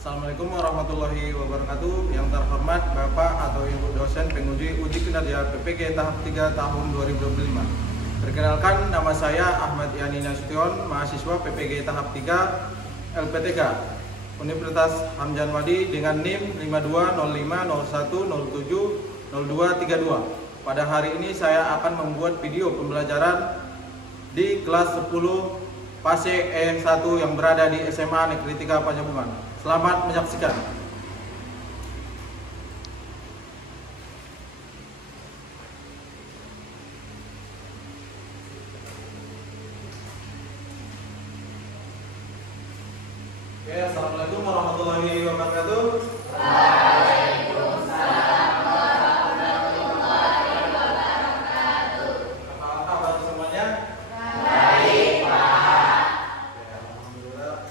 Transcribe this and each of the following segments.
Assalamualaikum warahmatullahi wabarakatuh. Yang terhormat Bapak atau Ibu dosen penguji uji kinerja PPG tahap 3 tahun 2025. Perkenalkan, nama saya Ahmad Yani Nasution, mahasiswa PPG tahap 3 LPTK Universitas Hamzah Wadi dengan NIM 520501070232. Pada hari ini saya akan membuat video pembelajaran di kelas 10 fase E1 yang berada di SMA Negeri 3 Panjabungan. Selamat menyaksikan. Oke, assalamualaikum warahmatullahi wabarakatuh. Waalaikumsalam warahmatullahi wabarakatuh. Apa kabar semuanya? Baik, Pak. Oke, alhamdulillah.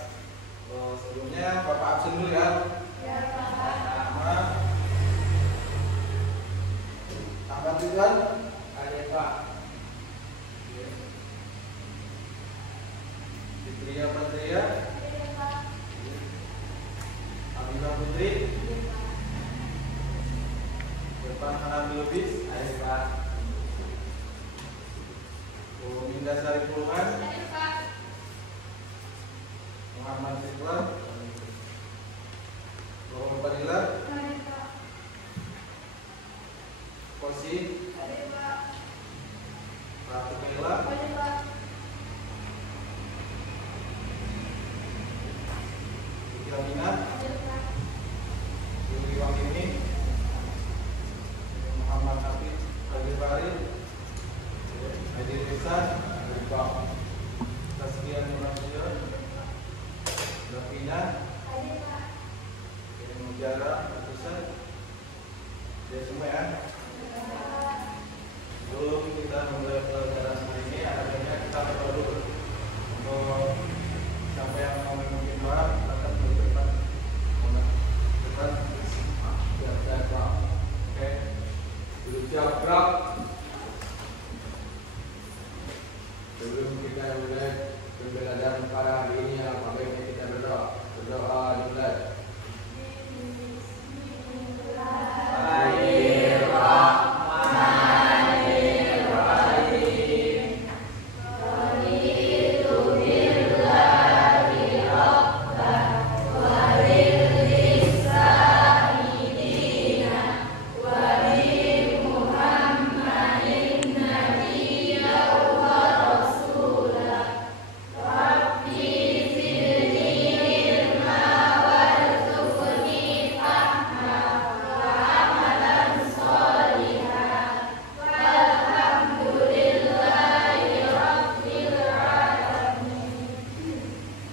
Sebelumnya Bapak absen dulu ya. Ya, Pak. Nama, tanggal tujuan, Ada Pak. Fitria Patria, Abdullah Putri, Depan Hanabi Lubis, Ada Pak. Minda Sari Pulungan, Muhammad Siklar, Loh Padilla, Kosi, Ratu Kela, Siti Aminah, Yuli Wangini, Muhammad Hafid Al-Ghifari, Edi Rizal, Taskia Nurasya, Davina, Mujara, Pusat, ya semua ya. Sebelum kita memulai pelajaran hari ini, adanya kita berdoa dulu. Untuk siapa yang mau memimpin doa, akan berdepan. Depan, biar saya doa. Oke, duduk siap, gerak. Sebelum kita mulai pembelajaran pada hari ini, apa baiknya kita berdoa. Berdoa dimulai.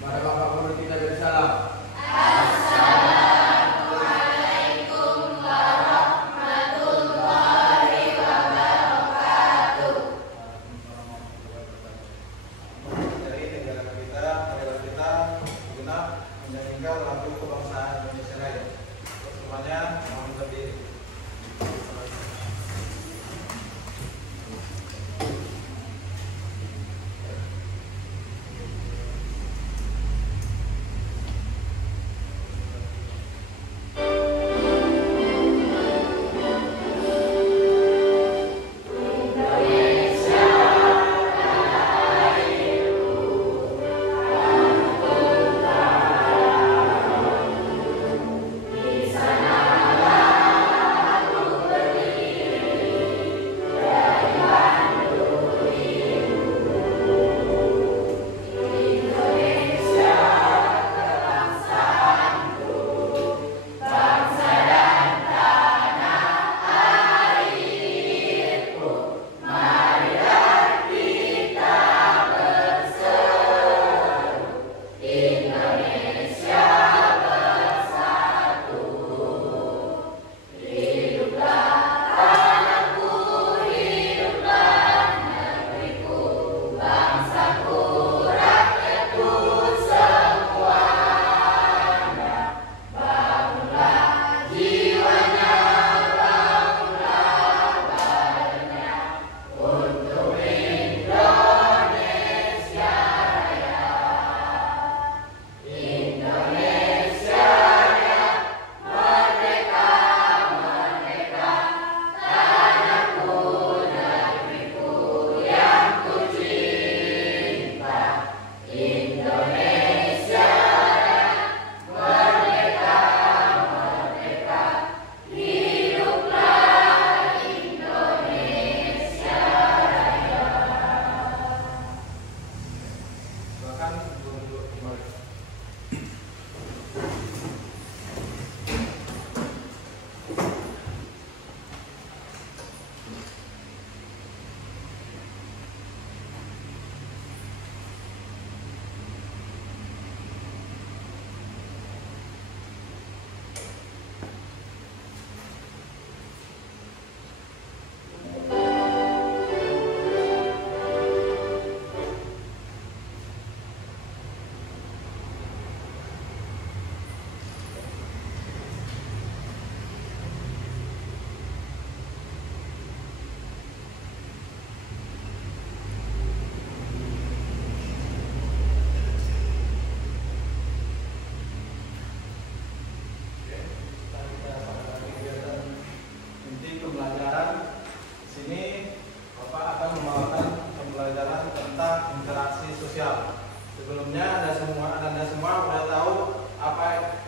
Pada Bapak Guru kita beri salam. Assalamualaikum warahmatullahi wabarakatuh. Dari negara kita guna menyanyikan lagu kebangsaan Indonesia Raya. Semuanya mohon berdiri. Di sana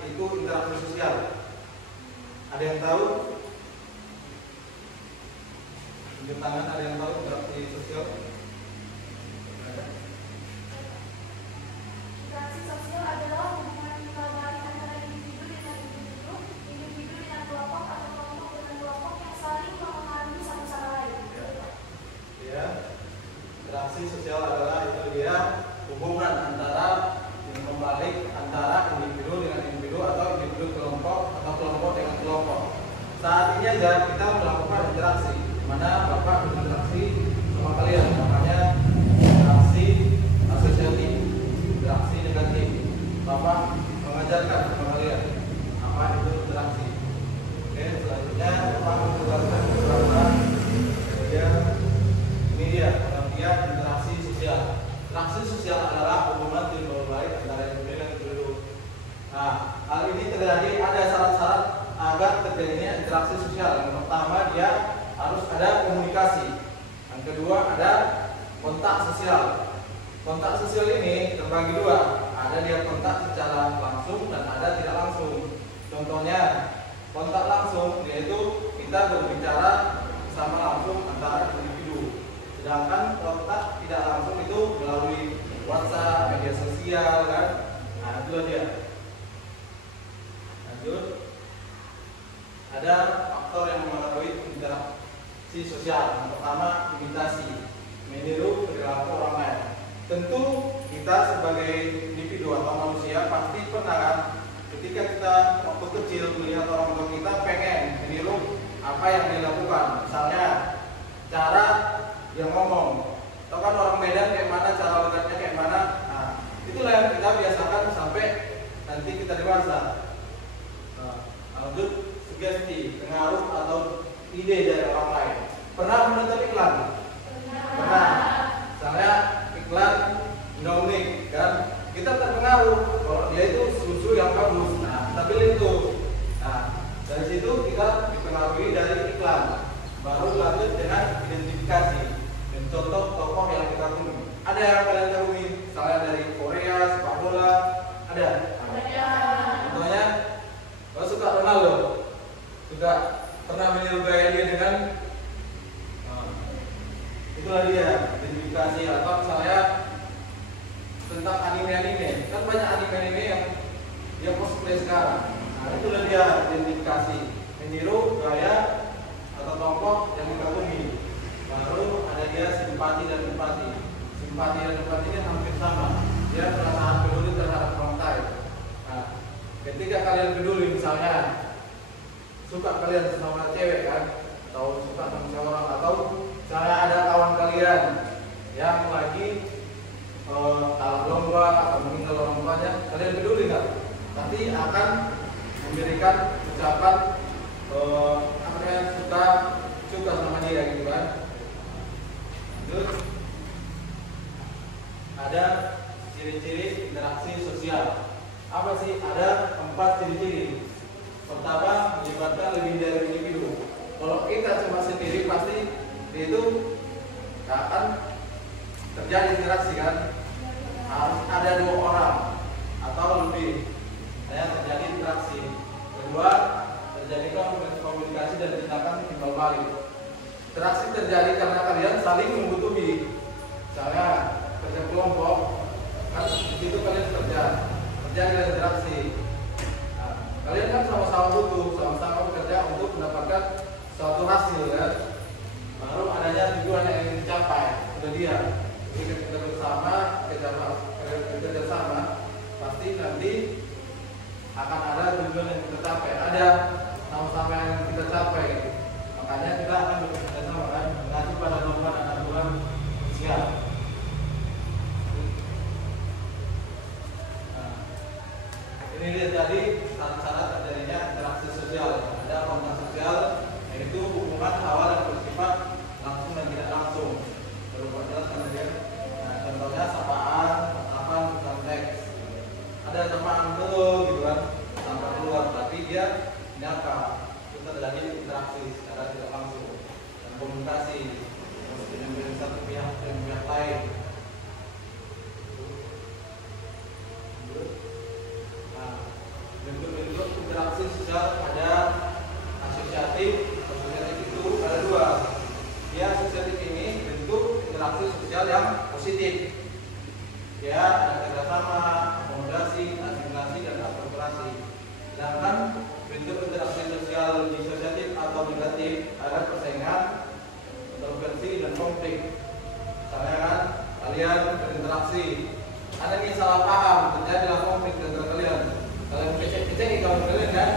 itu interaksi sosial? Ada yang tahu? Tunjuk tangan, ada yang tahu interaksi sosial? Interaksi sosial adalah hubungan timbal balik antara individu dengan individu, individu dengan kelompok atau kelompok dengan kelompok yang saling mempengaruhi satu sama lain. Ya, interaksi sosial adalah itu dia hubungan antara timbal balik antara individu dengan individu atau individu kelompok atau kelompok dengan kelompok. Saat ini aja kita melakukan interaksi, di mana Bapak berinteraksi sama kalian, namanya interaksi asosiatif, interaksi negatif. Bapak mengajarkan sama kalian apa itu interaksi. Oke, selanjutnya Bapak menjelaskan beberapa ini dia pengertian interaksi sosial. Interaksi sosial adalah hubungan timbal balik antara individu dan individu. Nah, hal ini terjadi ada syarat-syarat agar terjadinya interaksi sosial. Yang pertama dia harus ada komunikasi. Yang kedua ada kontak sosial. Kontak sosial ini terbagi dua. Ada dia kontak secara langsung dan ada tidak langsung. Contohnya kontak langsung yaitu kita berbicara sama langsung antara individu. Sedangkan kontak tidak langsung itu melalui WhatsApp, media sosial kan. Nah, itu dia. Lanjut. Ada faktor yang mempengaruhi interaksi sosial. Yang pertama imitasi, meniru perilaku orang lain. Tentu kita sebagai individu atau manusia pasti pernah kan ketika kita waktu kecil melihat orang tua kita pengen meniru apa yang dilakukan. Misalnya cara dia ngomong, atau kan orang Medan kayak mana, cara logatnya kayak mana. Nah, itulah yang kita biasakan sampai nanti kita dewasa. Nah, lanjut sugesti, pengaruh atau ide dari orang lain. Pernah menonton iklan? Pernah. Misalnya iklan Indomie kan, kita terpengaruh kalau dia itu susu yang bagus. Nah, kita beli itu. Nah, dari situ kita dipengaruhi dari iklan. Baru lanjut dengan identifikasi. Dan contoh tokoh yang kita kagumi. Ada yang kalian kagumi? Misalnya dari Korea, sepak bola, ada. Contohnya, kalau suka Ronaldo, juga pernah meniru gaya dia dengan itulah dia identifikasi. Atau misalnya tentang anime kan banyak anime yang dia cosplay sekarang. Nah, itulah dia identifikasi, meniru gaya atau tokoh yang dikagumi. Baru ada dia simpati dan empati. Simpati dan empati ini hampir sama. Dia perasaan peduli terhadap orang lain. Nah, ketika kalian peduli misalnya suka kalian sama cewek kan, atau suka sama seorang, atau misalnya ada kawan kalian yang lagi kalah lomba atau meninggal orang tuanya, kalian peduli nggak? Nanti akan memberikan ucapan suka sama dia gitu kan. Lanjut. Ada ciri-ciri interaksi sosial. Apa sih? Ada 4 ciri-ciri. Pertama, melibatkan lebih dari individu. Kalau kita cuma sendiri pasti itu nggak akan terjadi interaksi kan. Harus ada 2 orang atau lebih saya terjadi interaksi. Kedua, terjadi komunikasi dan tindakan timbal balik. Interaksi terjadi karena kalian saling membutuhkan. Misalnya kerja kelompok, kan di situ kalian terjadi interaksi. Nah, kalian kan sama-sama butuh, sama-sama bekerja untuk mendapatkan suatu hasil kan. Baru adanya tujuan yang ingin dicapai. Sudah dia. Jika kita bersama, kerja sama, pasti nanti akan ada tujuan yang kita capai. Ada sama-sama yang kita capai. Makanya kita akan bekerja sama kan, mengacu pada norma dan aturan sosial. Nah, ini dia tadi syarat-syarat terjadinya interaksi sosial. Ada kontak sosial, yaitu hubungan awal yang bersifat langsung dan tidak langsung. Perlu jelaskan dia. Nah, contohnya sapaan, tatapan, bukan teks. Ada sapaan betul gitu kan, sampai keluar, tapi dia nyapa. Itu terjadi interaksi secara tidak langsung dan komunikasi dengan satu pihak dan pihak lain. Nah, sosial ada asosiatif. Asosiatif itu ada dua. Dia asosiatif ini bentuk interaksi sosial yang positif. Ya, ada kerjasama, akomodasi, asimilasi, dan akulturasi. Sedangkan bentuk interaksi sosial disosiatif atau negatif ada persaingan, kontroversi, dan konflik. Misalnya kan, kalian berinteraksi, ada yang salah paham, terjadilah konflik antara kalian. Kalian kecek-kecek kawan kalian kan,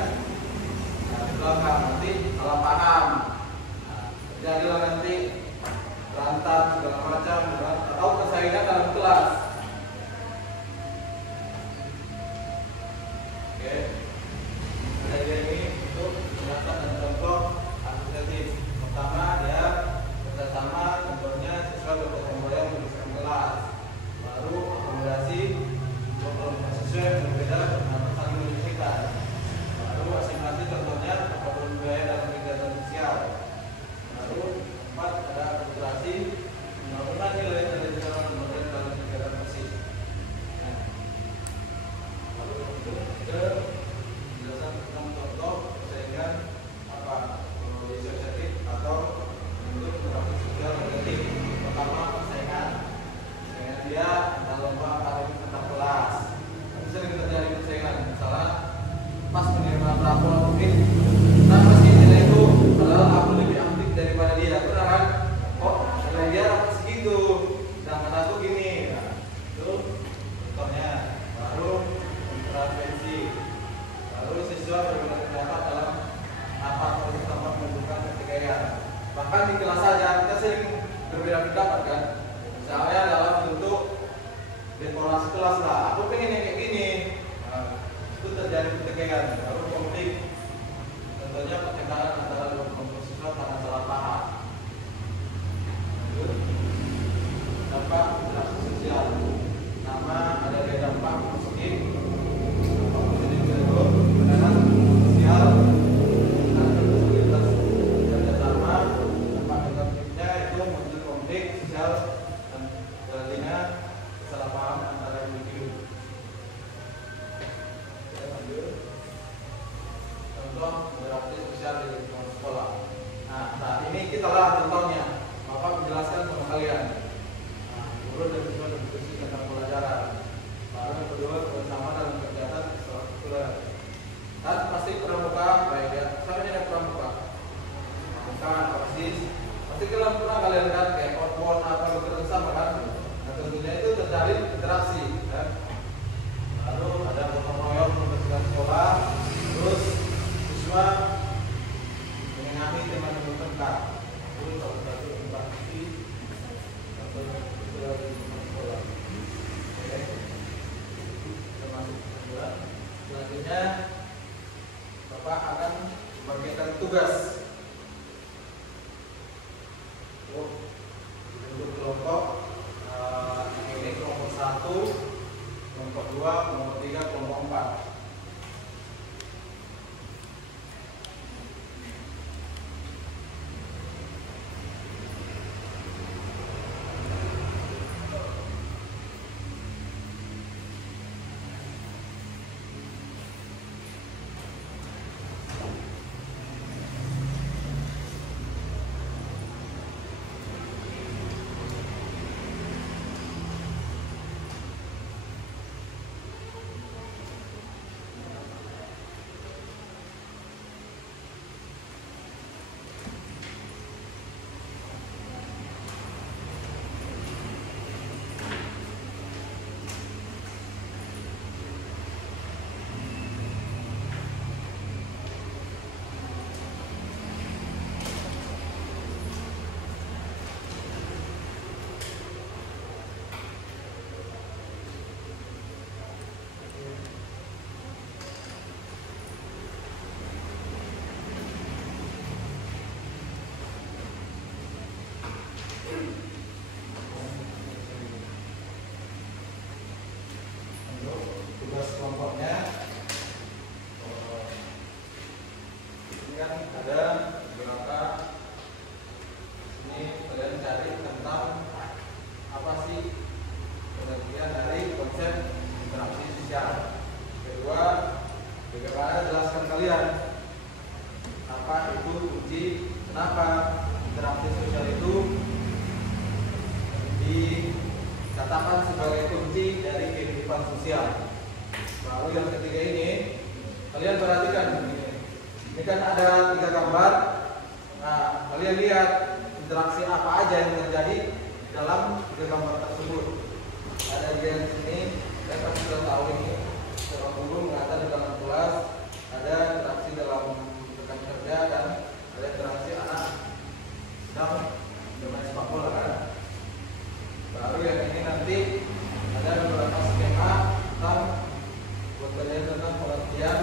nah, di belakang nanti salah paham, nah, terjadilah nanti berantem segala macam, atau persaingan dalam kelas. Oke, nah ini untuk penjelasan dan contoh asosiatif. Pertama dia kerjasama, contohnya siswa bergotong royong menuliskan kelas. Baru akomodasi, mahasiswa yang berbeda saling menyelesaikan. Baru asimilasi, contohnya perpaduan budaya dalam kegiatan sosial. Baru empat ada akulturasi, membangun nilai-nilai dalam kegiatan persis. Nah, lalu itu ke penjelasan tentang contoh persaingan apa disosiatif atau bentuk interaksi sosial negatif. Pertama persaingan dia dalam lomba akademik tentang kelas. Sering terjadi persaingan, misalnya pas penerimaan rapor mungkin kenapa sih nilai itu padahal aku lebih aktif daripada dia, benar kan? Kok nilai dia dapat segitu sedangkan aku gini. Nah, itu contohnya. Baru intervensi, baru siswa berbeda pendapat dalam rapat bersama menentukan pertikaian. Bahkan di kelas saja kita sering berbeda pendapat kan, misalnya dalam bentuk dekorasi kelas lah, aku pengen yang kayak gini. Nah, itu terjadi pertikaian, baru konflik. Contohnya pertengkaran antara dua kelompok siswa karena salah paham. Dampak interaksi sosial. Nama ada dampak positif. Dampak positif itu penanganan sosial dan fasilitas kerjasama. Dampak negatifnya itu muncul konflik sosial dan terjadinya salah paham antara individu. Contoh interaksi sosial di lingkungan sekolah. Nah, saat ini kita lihat contohnya. Bapak menjelaskan sama kalian. Nah, guru dan siswa berdiskusi tentang pelajaran. Lalu yang kedua bersama dalam kegiatan ekstrakurikuler. Dan pasti pramuka baik ya. Sampai ada pramuka. Pramuka, persis. Pasti kalian kan kayak outbound apa bekerja sama kan. Nah, tentunya itu terjalin interaksi kan? Lalu ada gotong royong membersihkan sekolah, terus siswa menyenangi teman bertengkar. Itu salah satu interaksi atau interaksi sekolah. Oke, termasuk kedua. Selanjutnya Bapak akan membagikan tugas. Untuk kelompok ini kelompok 1, kelompok 2, kelompok 3, kelompok 4. Bagaimana jelaskan kalian apa itu kunci, kenapa interaksi sosial itu dikatakan sebagai kunci dari kehidupan sosial. Lalu yang ketiga ini, kalian perhatikan ini kan ada 3 gambar. Nah, kalian lihat interaksi apa aja yang terjadi dalam 3 gambar tersebut. Ada dia di sini, saya pasti sudah tahu ini. Seorang guru mengajar dalam kelas, ada interaksi dalam rekan kerja, dan ada interaksi anak sedang bermain sepak bola kan. Baru yang ini nanti ada beberapa skema tentang buat kalian tentang pengertian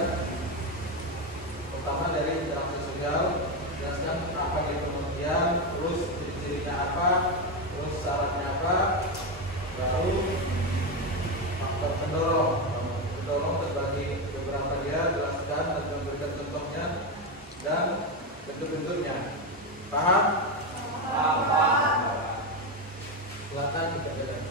pertama dari interaksi sosial, jelaskan apa itu pengertian, terus ciri-cirinya apa, terus syaratnya apa, baru faktor pendorong terbagi beberapa dia, jelaskan dan memberikan contohnya dan bentuk-bentuknya. Paham? Paham. Silakan dikerjakan.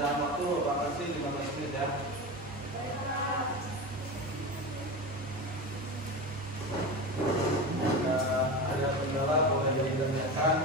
Waktu Bapak kasih 15 menit ya. Jika ada kendala boleh ditanyakan.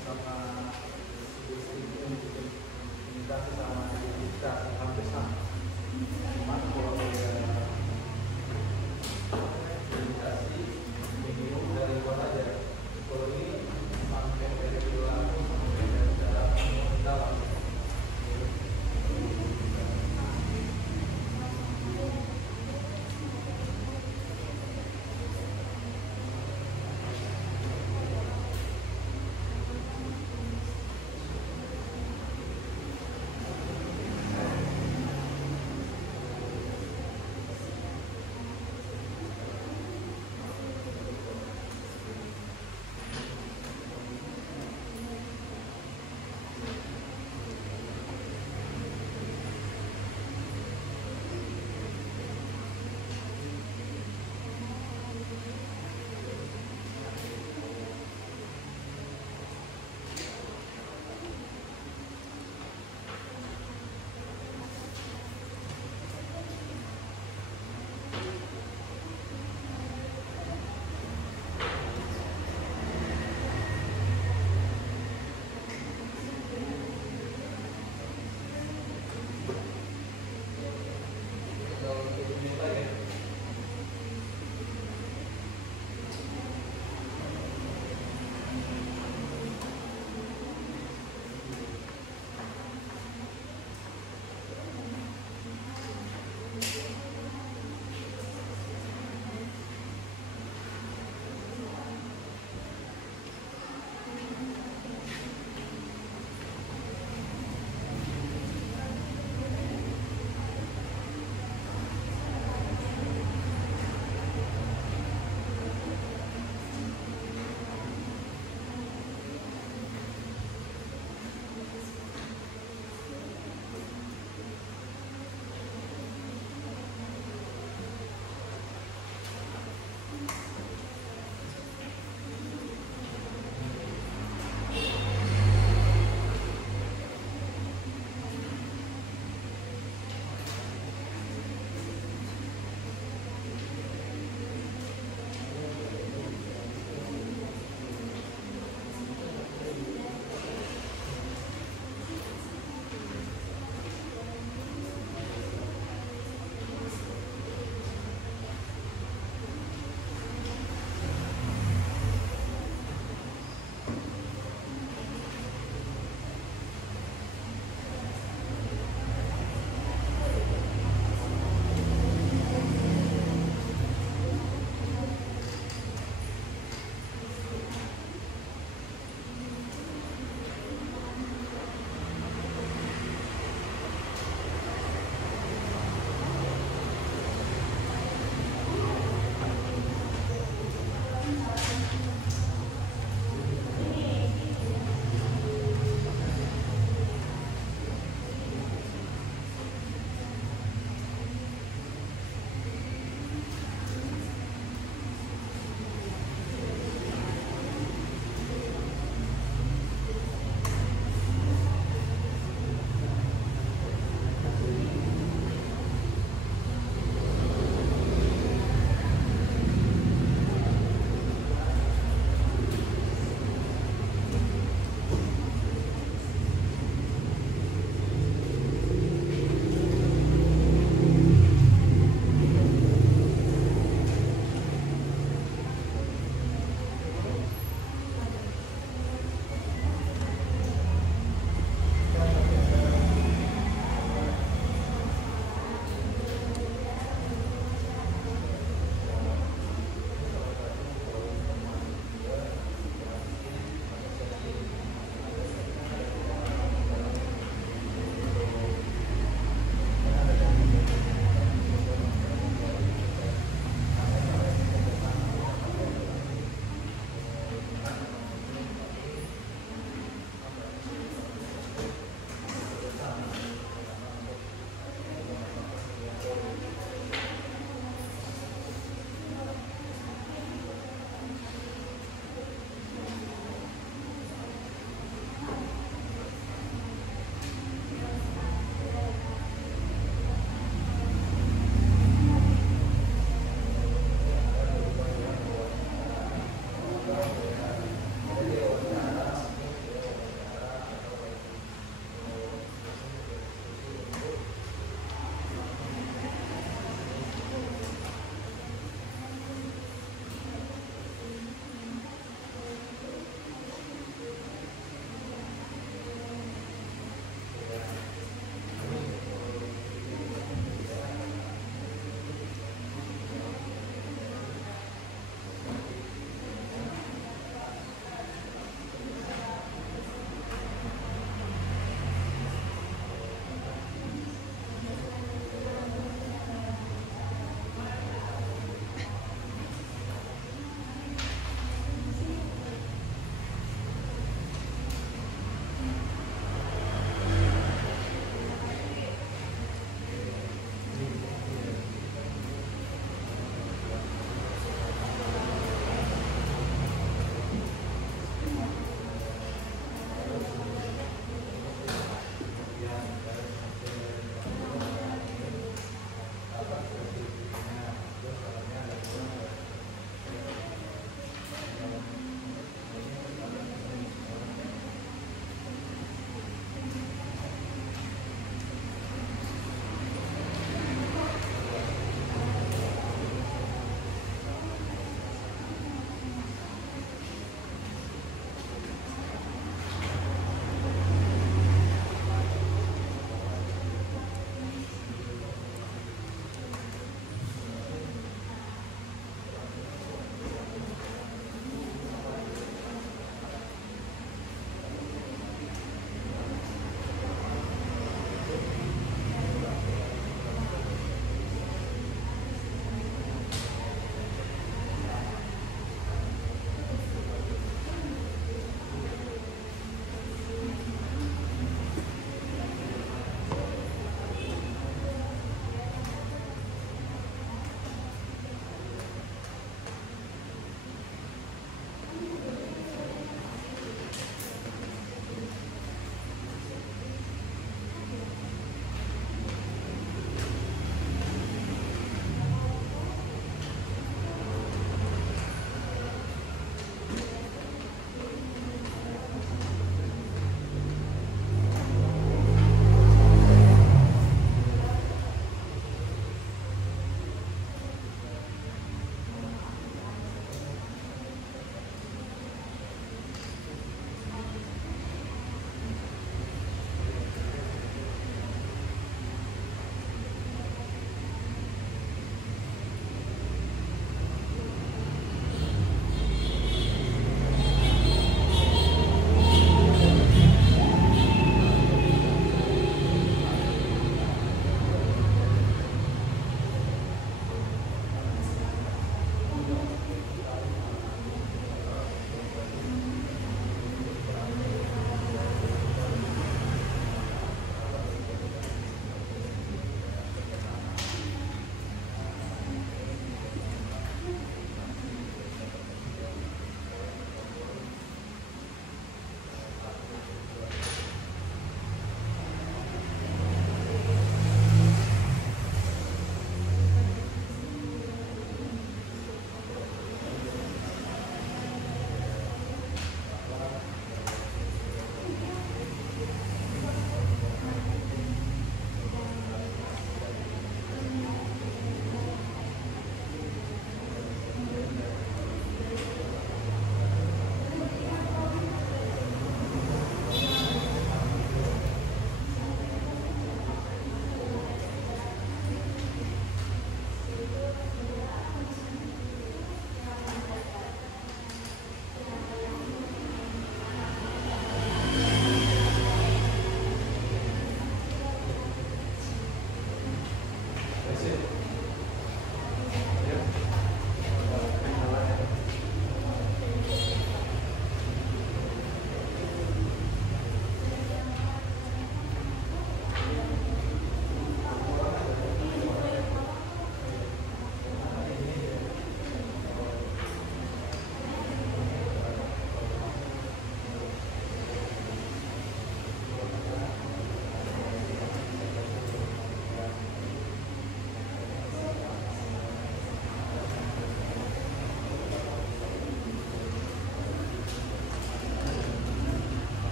sama istri bikin komunikasi sama kita hampir sama. Cuma kalau dia komunikasi minimum dari luar aja. Kalau ini sampai dari perilaku, sampai dari cara dalam.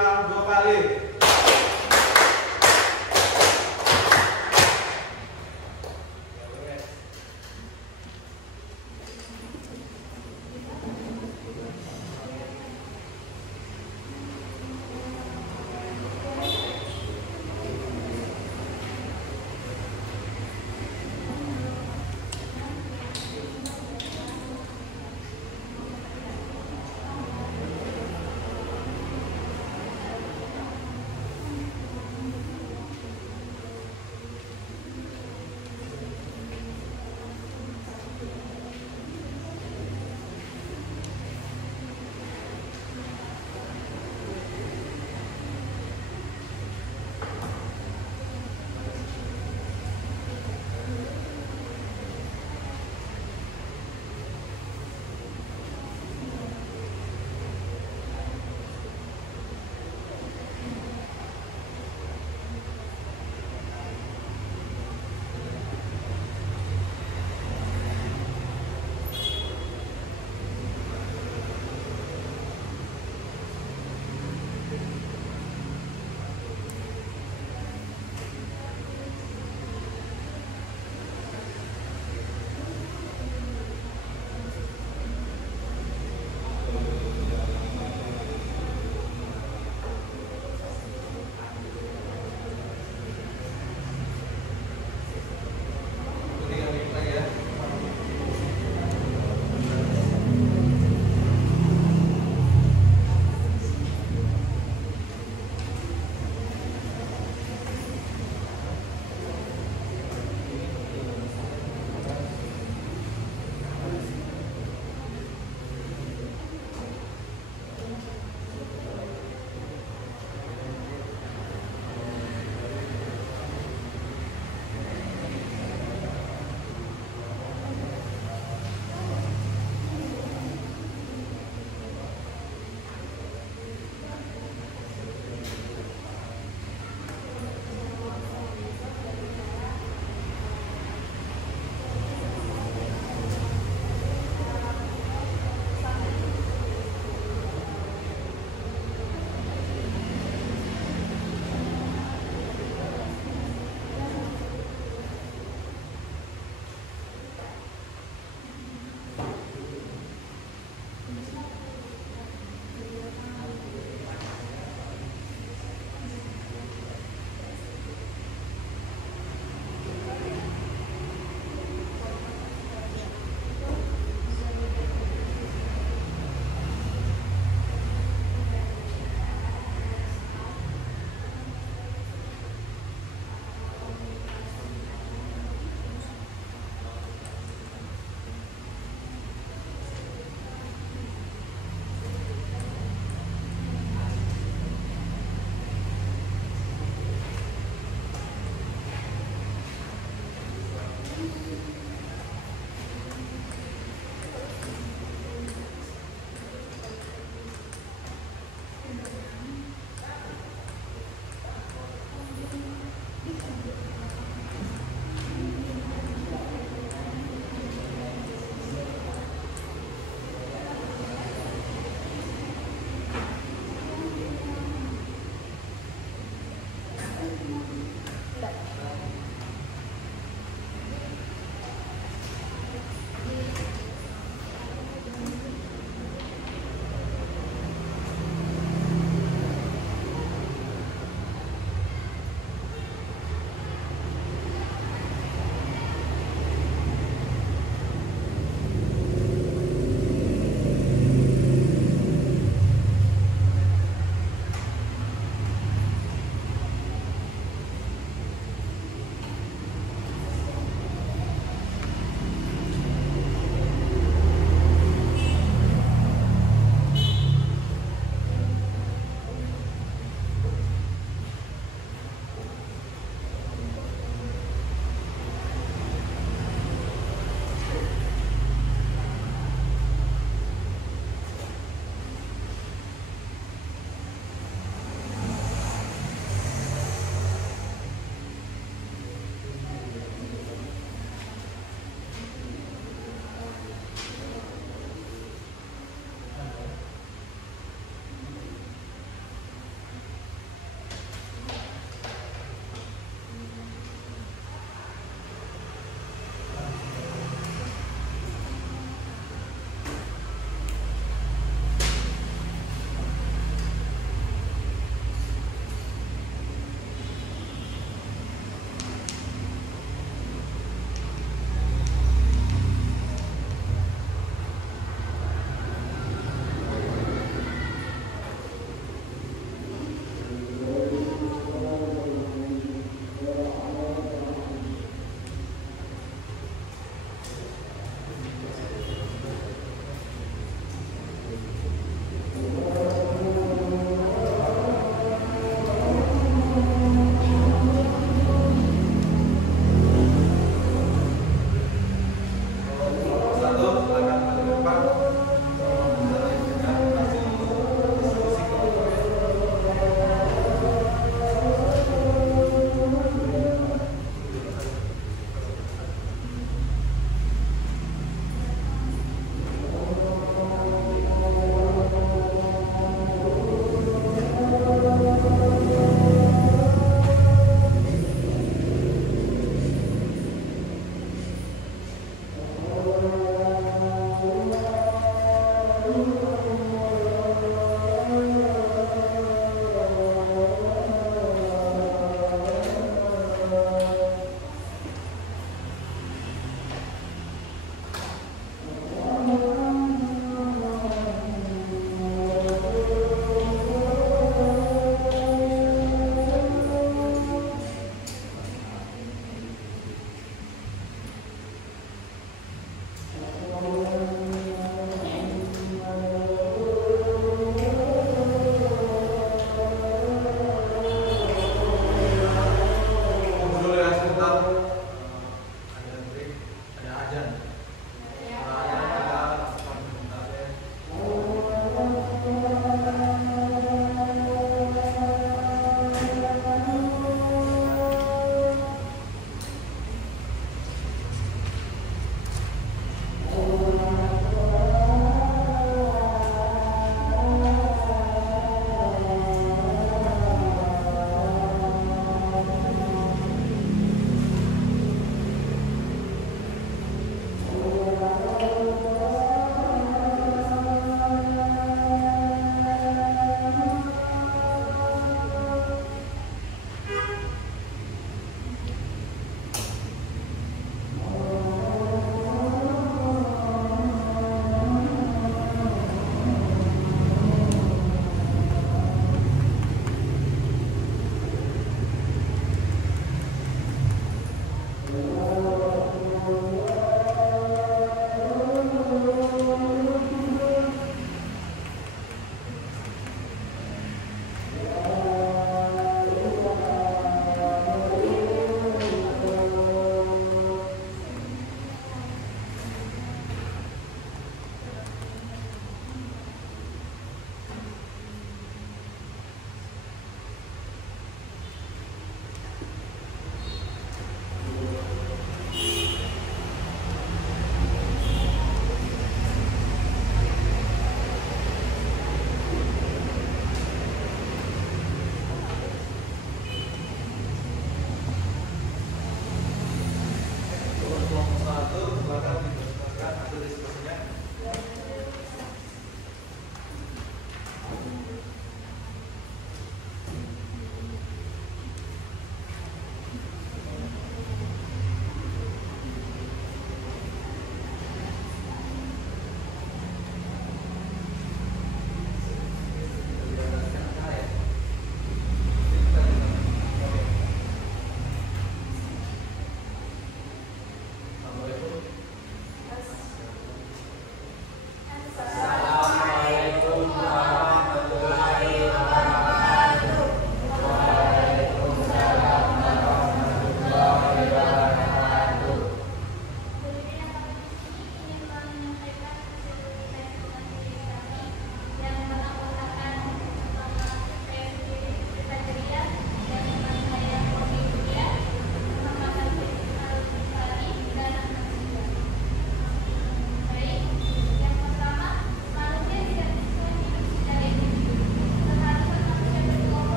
minimal 2 kali.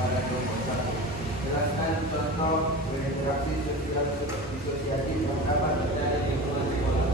pada kelompok 1. Jelaskan contoh berinteraksi sosial disosiatif yang dapat terjadi di lingkungan sekolah.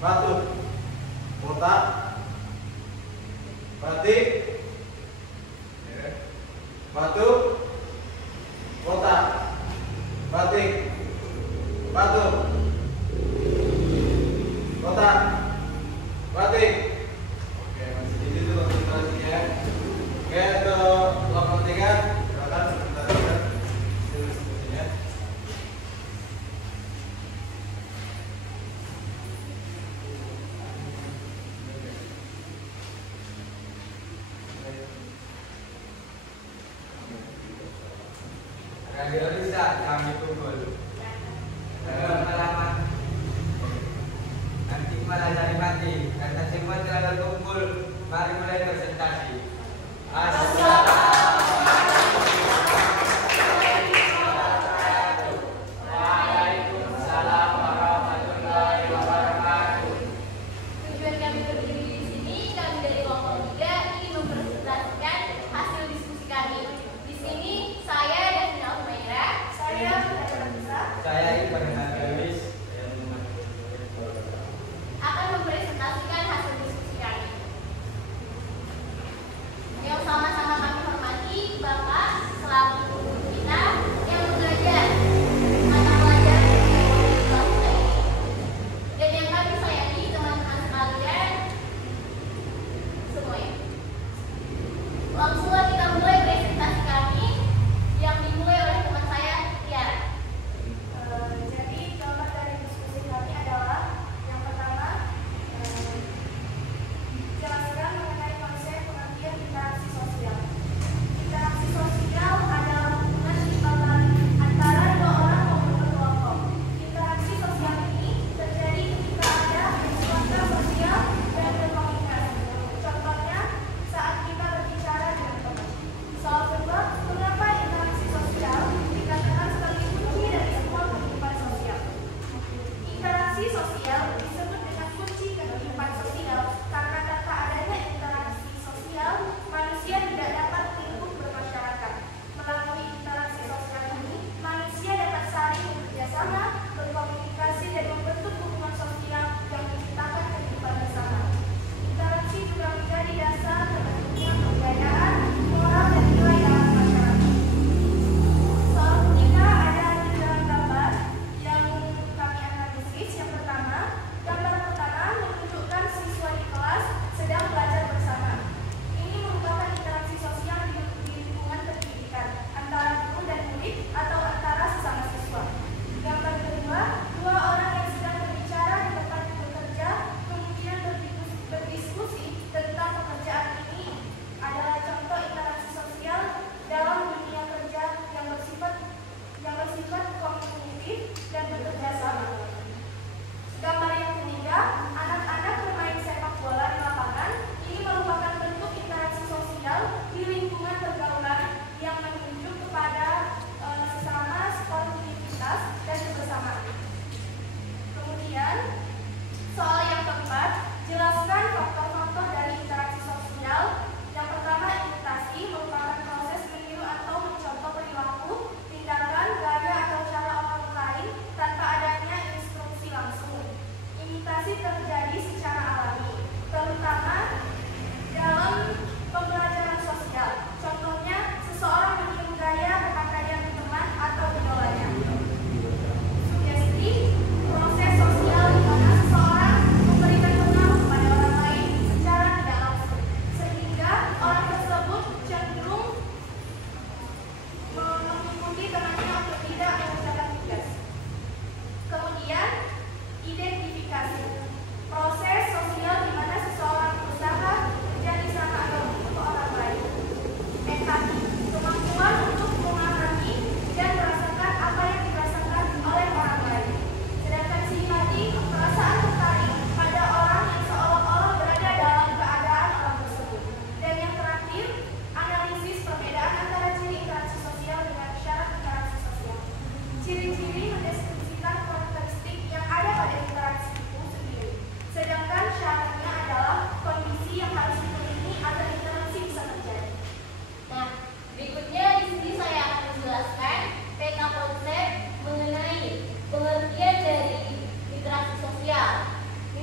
batuk, botak, batik, batuk, botak, batik, batuk, botak, batik. Oke, masih di situ konsentrasinya. Oke, untuk kelompok 3 silakan sebentar ya. Diskusinya. Radio bisa kami pukul. Halaman nanti malah cari mati karena semua telah berkumpul. Mari mulai presentasi. Waalaikumsalam warahmatullahi wabarakatuh. Tujuan kami berdiri di sini, kami dari kelompok 3 ingin mempresentasikan hasil diskusi kami. Di sini saya Yasmina Humaira, saya Nisa, Saya Ibrahim Lewis. akan mempresentasikan hasil diskusi kami. Yang sama-sama kami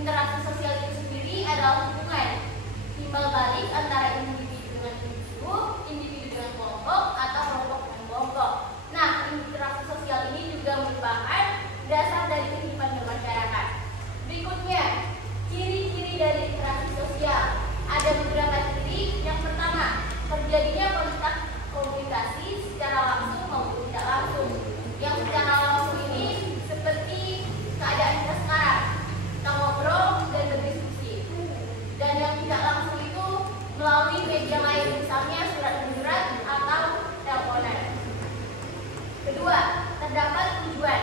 Interaksi sosial itu sendiri adalah hubungan timbal balik antara individu dengan individu dengan kelompok, atau kelompok dengan kelompok. Nah, interaksi sosial ini juga merupakan dasar dari kehidupan bermasyarakat. Berikutnya, ciri-ciri dari interaksi sosial. Ada beberapa ciri. Yang pertama, terjadinya kontak komunikasi secara langsung maupun tidak langsung. Yang secara langsung ini seperti keadaan kita sekarang, kita ngobrol dan berdiskusi. Dan yang tidak langsung itu melalui media lain, misalnya surat-menyurat atau teleponan. Kedua, terdapat tujuan.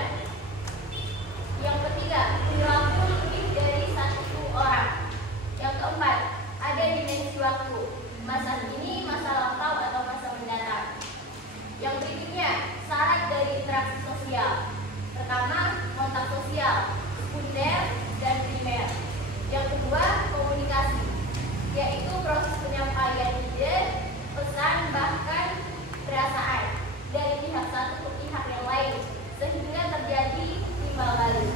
Yang ketiga, perilaku lebih dari satu orang. Yang keempat, ada dimensi waktu. Masa kini, masa lampau, atau masa mendatang. Yang berikutnya, syarat dari interaksi sosial. Pertama, kontak sosial, sekunder dan primer. Yang kedua, komunikasi, yaitu proses penyampaian ide, pesan, bahkan perasaan dari pihak satu ke pihak yang lain, sehingga terjadi timbal balik.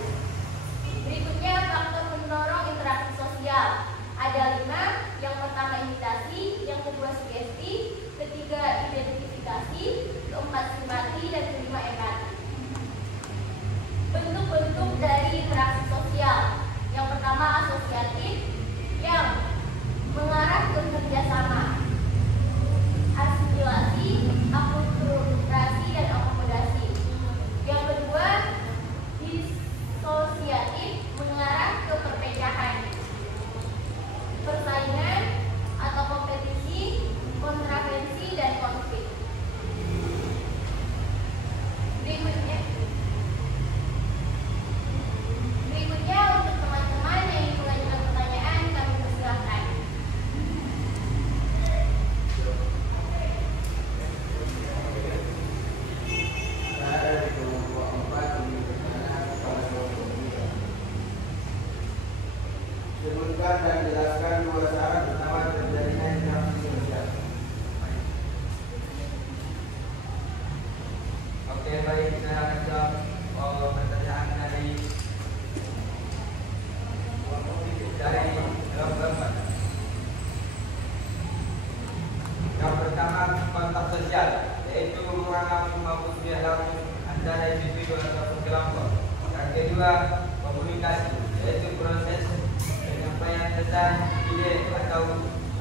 Berikutnya, faktor pendorong interaksi sosial. Ada 5. Yang pertama, imitasi. Yang kedua, sugesti. Ketiga, identifikasi. Keempat, simpati. Dan kelima, empati. Bentuk-bentuk dari interaksi sosial. Yang pertama, asosiatif, yang mengarah ke kerjasama. Asimilasi, akulturasi, dan akomodasi. Yang kedua, disosiatif, mengarah ke perpecahan, persaingan atau kompetisi, kontravensi, dan konflik. Berikutnya untuk teman-teman yang ingin mengajukan pertanyaan, kami persilahkan. Saya dari kelompok 4 ingin bertanya kepada kelompok 3. Sebutkan dan jelaskan 2 syarat utama terjadinya interaksi sosial. Oke, baik, saya akan jawab pertanyaan dari kelompok 4. Yang pertama, kontak sosial, yaitu hubungan langsung maupun tidak langsung antara individu atau kelompok. Yang kedua, komunikasi, yaitu proses penyampaian pesan, ide, atau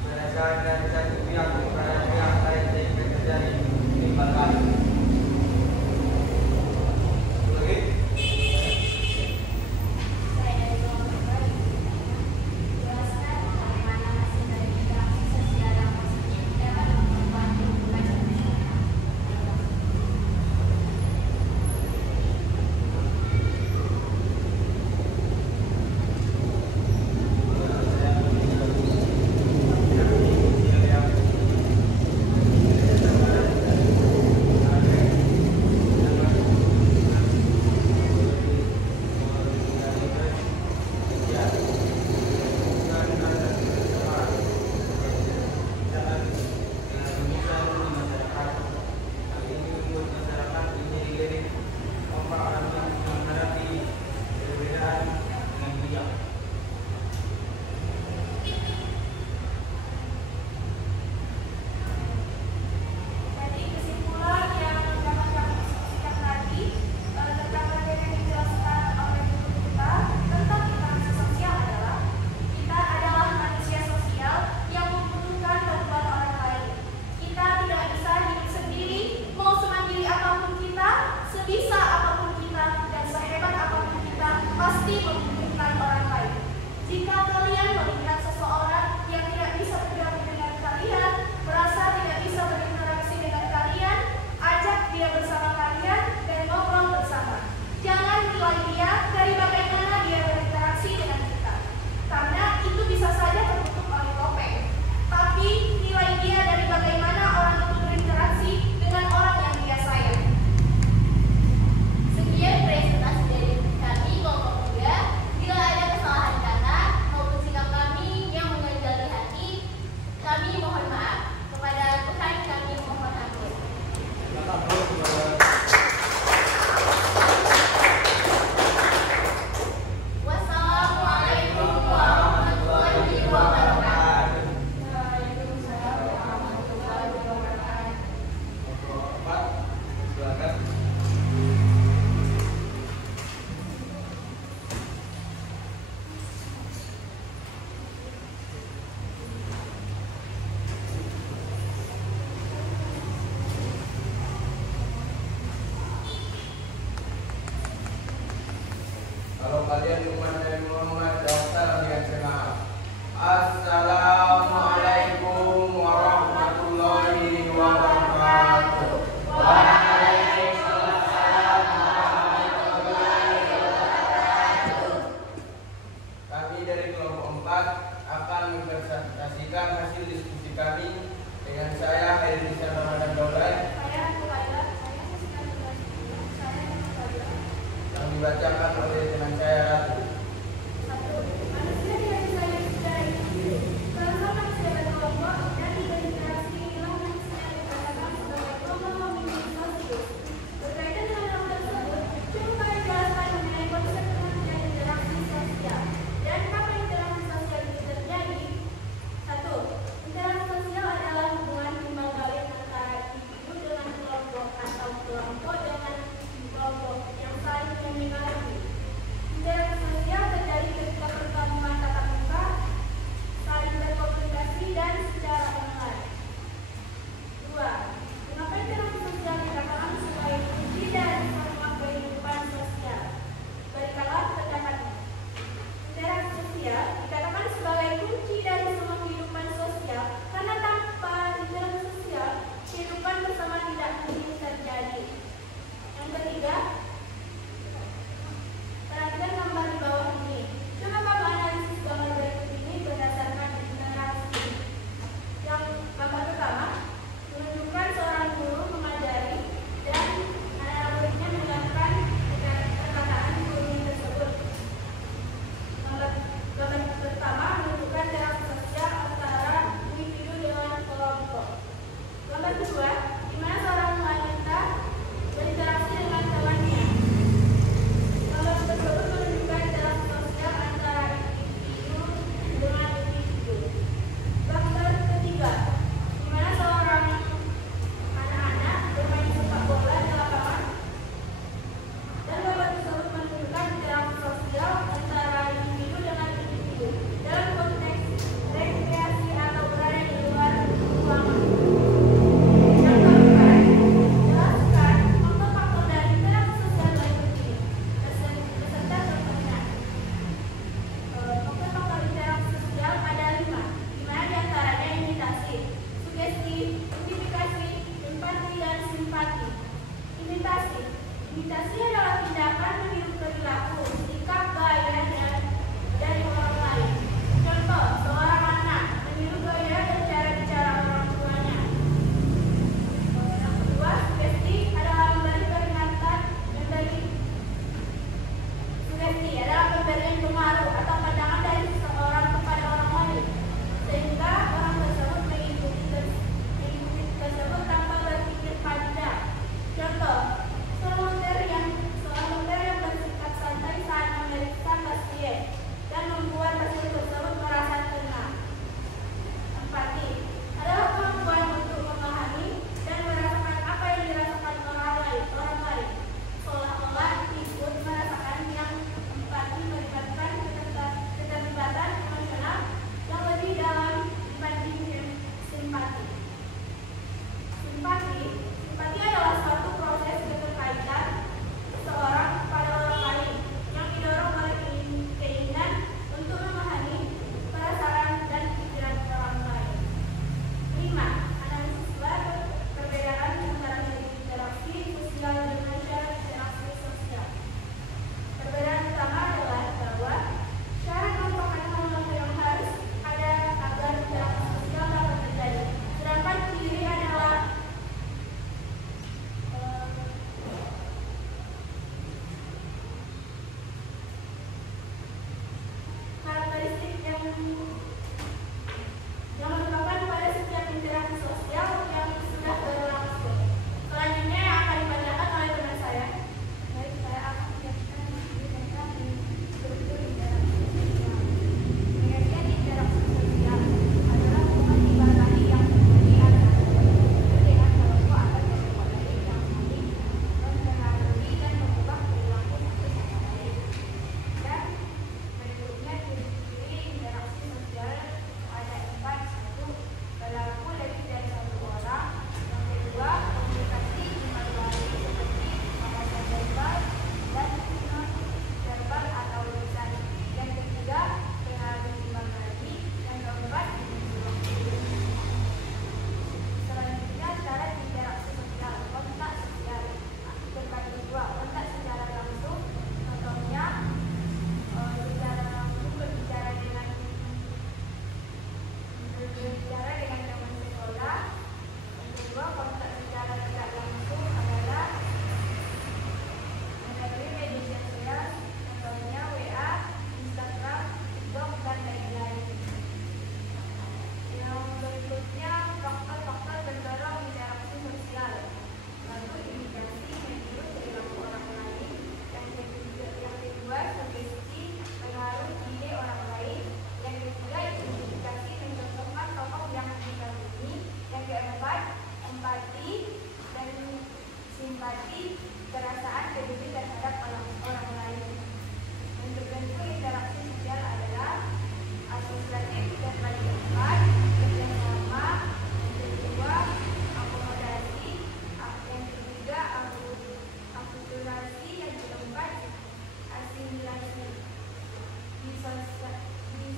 perasaan dari satu pihak kepada pihak lain sehingga terjadi timbal balik. Saya dari kelompok baik. Jelaskan bagaimana hasil dari interaksi sosial yang positif dapat membantu hubungan bermasyarakat. kalian umat Nabi Muhammad jawab salam dengan semangat. Assalamualaikum warahmatullahi wabarakatuh. Waalaikumsalam warahmatullahi wabarakatuh. Kami dari kelompok 4 akan mempresentasikan hasil diskusi kami dengan saya Heri Ramadan Daulat yang dibacakan oleh teman saya Ratu. Manusia tidak bisa hidup secara individu. Karena manusia berkelompok dan berinteraksi, inilah manusia yang dikatakan sebagai kelompok hominid sosius. Berkaitan dengan hal tersebut, cukup kami jelaskan mengenai konsep pengertian interaksi sosial. Dan kapan interaksi sosial itu terjadi? 1. Interaksi sosial adalah hubungan timbal balik antara individu dengan kelompok atau kelompok dengan kelompok yang saling memiliki. Interaksi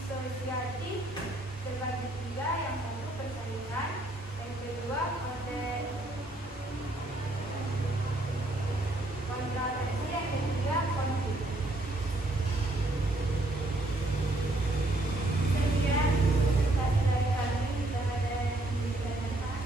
asosiatif terbagi tiga, yang satu persaingan, yang kedua kontratensi, yang ketiga konflik. Sekian presentasi dari kami, tidak ada yang ditanyakan.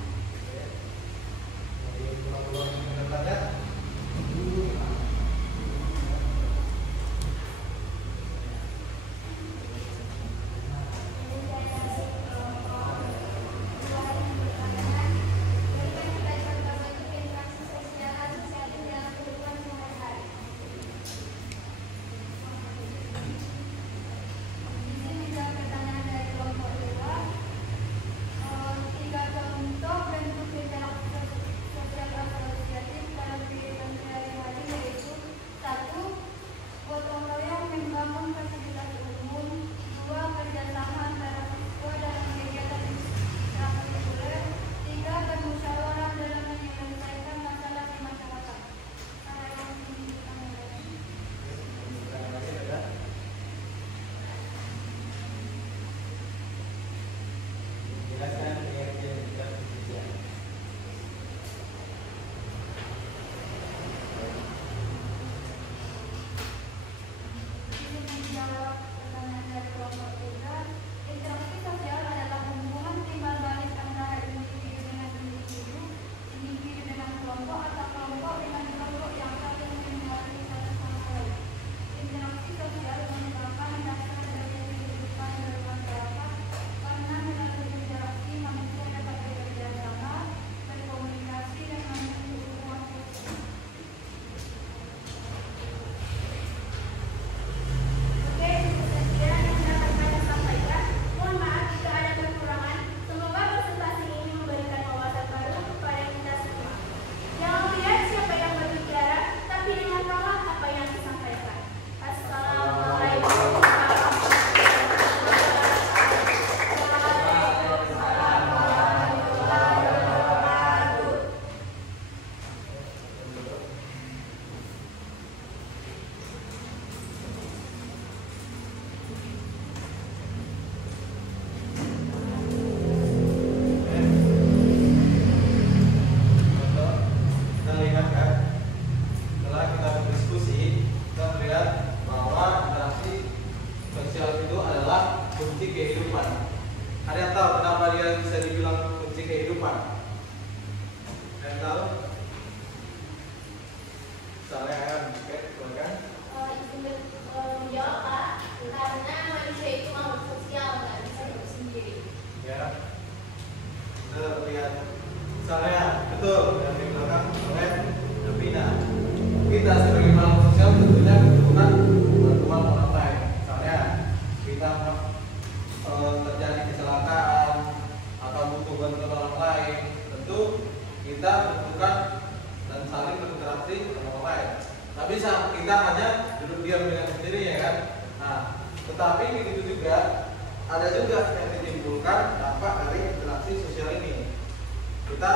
Kita sebagai makhluk sosial tentunya membutuhkan bantuan orang lain. Misalnya kita terjadi kecelakaan atau butuh bantuan orang lain, tentu kita membutuhkan dan saling berinteraksi dengan orang lain. Tapi bisa kita hanya duduk diam dengan sendiri, ya kan? Nah, tetapi begitu juga ada juga yang ditimbulkan dampak dari interaksi sosial ini. Kita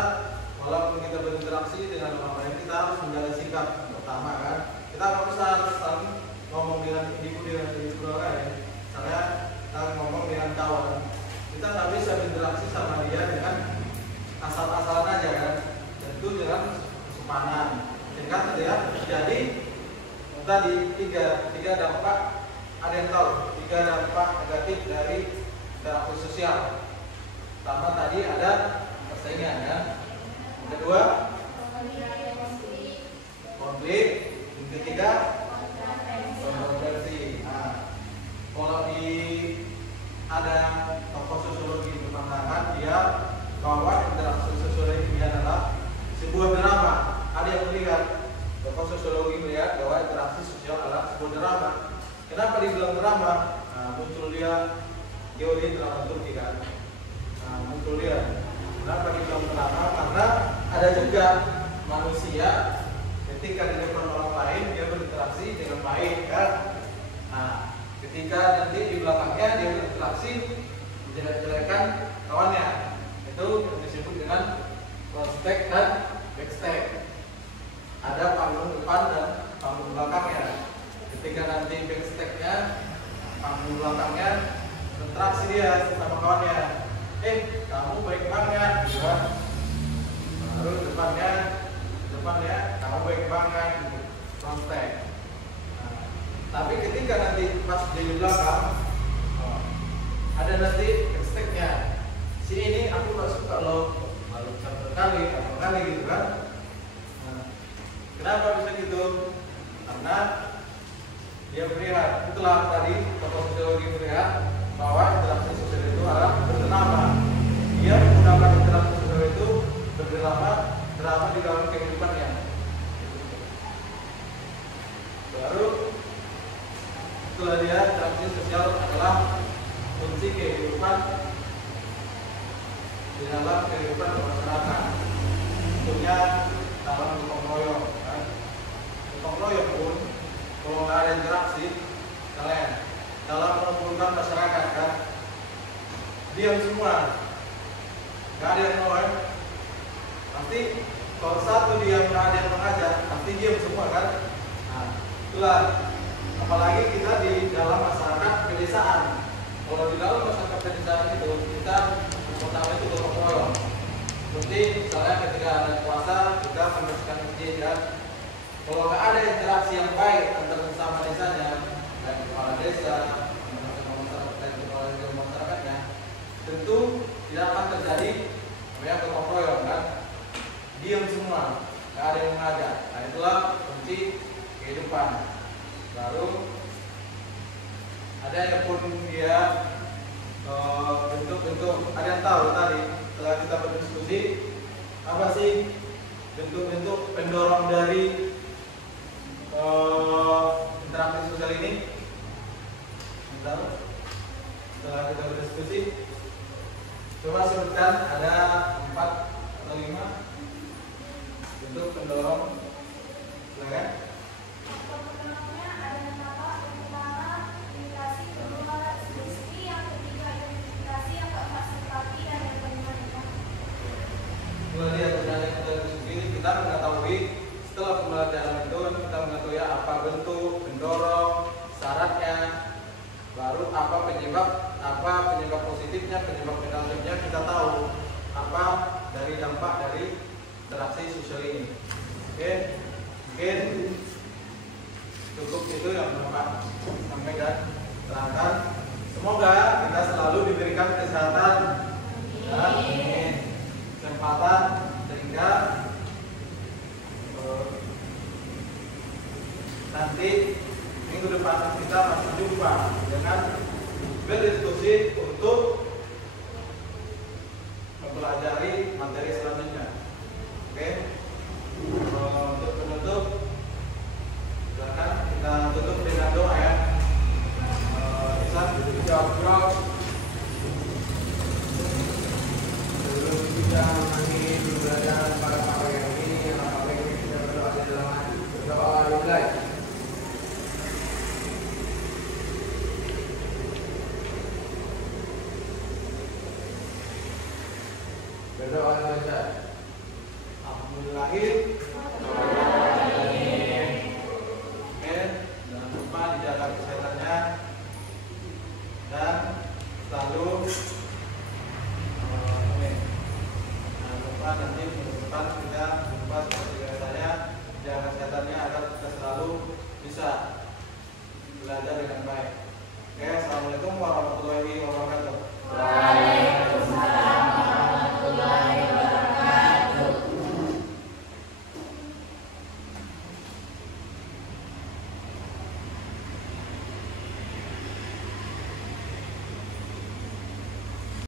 walaupun kita berinteraksi dengan orang lain, kita harus menjaga sikap. Pertama kan, kita harus saling ngomong dengan individu lain. Misalnya kita ngomong dengan kawan, kita nggak bisa berinteraksi sama dia dengan asal-asalan aja kan, tentu dengan kesopanan. Sehingga terlihat jadi tadi tiga dampak, ada yang tahu tiga dampak negatif dari interaksi sosial. Pertama tadi ada persaingan kan, kedua konflik, yang ketiga kontroversi. Nah, kalau di ada tokoh sosiologi berpandangan dia bahwa interaksi sosial ini adalah sebuah drama. Ada yang melihat, tokoh sosiologi melihat bahwa interaksi sosial adalah sebuah drama. Kenapa dibilang drama? Nah, muncul dia teori drama Turki kan. Nah, muncul dia. Kenapa dibilang drama? Karena ada juga manusia ketika di depan orang lain dia berinteraksi dengan baik kan. Nah, ketika nanti di belakangnya dia berinteraksi menjelek-jelekan kawannya, itu yang disebut dengan frontstage dan backstage. Ada panggung depan dan panggung belakangnya. Ketika nanti backstage-nya, panggung belakangnya interaksi dia sama kawannya. Kamu baik banget, gitu kan? Baru depannya kamu baik banget, gitu. Kontak. Nah, tapi ketika nanti pas di belakang, ada nanti hashtagnya. Sini ini aku gak suka loh, baru satu kali, gitu kan? Nah, kenapa bisa gitu? Karena dia melihat, itulah tadi tokoh sosiologi melihat bahwa interaksi sosial itu adalah bernama. Dia menggunakan interaksi sosial itu drama di dalam kehidupannya. Baru setelah dia interaksi sosial adalah kunci kehidupan di dalam kehidupan masyarakat. Tentunya dalam gotong royong, kan? Gotong royong pun kalau nggak ada interaksi kalian dalam mengumpulkan masyarakat, kan, diam semua, nggak ada yang mau, kan? Pasti kalau satu diam, nggak ada yang mengajak, pasti diam semua, kan? Nah, itulah apalagi kita di dalam masyarakat pedesaan. Kalau di dalam masyarakat pedesaan itu kita pertama itu gotong royong. Seperti misalnya ketika ada puasa kita membersihkan masjid, kan? Kalau nggak ada interaksi yang baik antar sesama desanya, baik kepala desa, kepala masyarakatnya, tentu tidak akan terjadi namanya gotong royong, kan? Diam semua, nggak ada yang mengajak. Nah, itulah kunci kehidupan. Baru ada yang pun dia bentuk-bentuk, ada yang tahu tadi setelah kita berdiskusi apa sih bentuk-bentuk pendorong dari interaksi sosial ini? Tahu? Setelah kita berdiskusi, coba sebutkan ada 4 atau 5 bentuk pendorong, silakan. Pendorongnya ada yang pertama imitasi, kedua sugesti, yang ketiga identifikasi, yang keempat simpati, dan yang kelima nikah. Mulai dia terjadi kita diskusi, kita mengetahui setelah pembelajaran itu kita mengetahui apa bentuk pendorong, syaratnya, baru apa penyebab positifnya, penyebab negatifnya, kita tahu apa dari dampak dari interaksi sosial ini. Oke, mungkin cukup itu yang Bapak sampaikan, terangkan. Semoga kita selalu diberikan kesehatan dan kesempatan sehingga nanti minggu depan kita masih jumpa dengan berdiskusi untuk mempelajari materi selanjutnya. Oke, untuk penutup silakan kita tutup dengan doa, ya. Bisa jawab sebelum kita mengakhiri pembelajaran pada pagi ini. Kita berdoa di dalam hati, berdoa mulai. Berdoa saja. Alhamdulillah.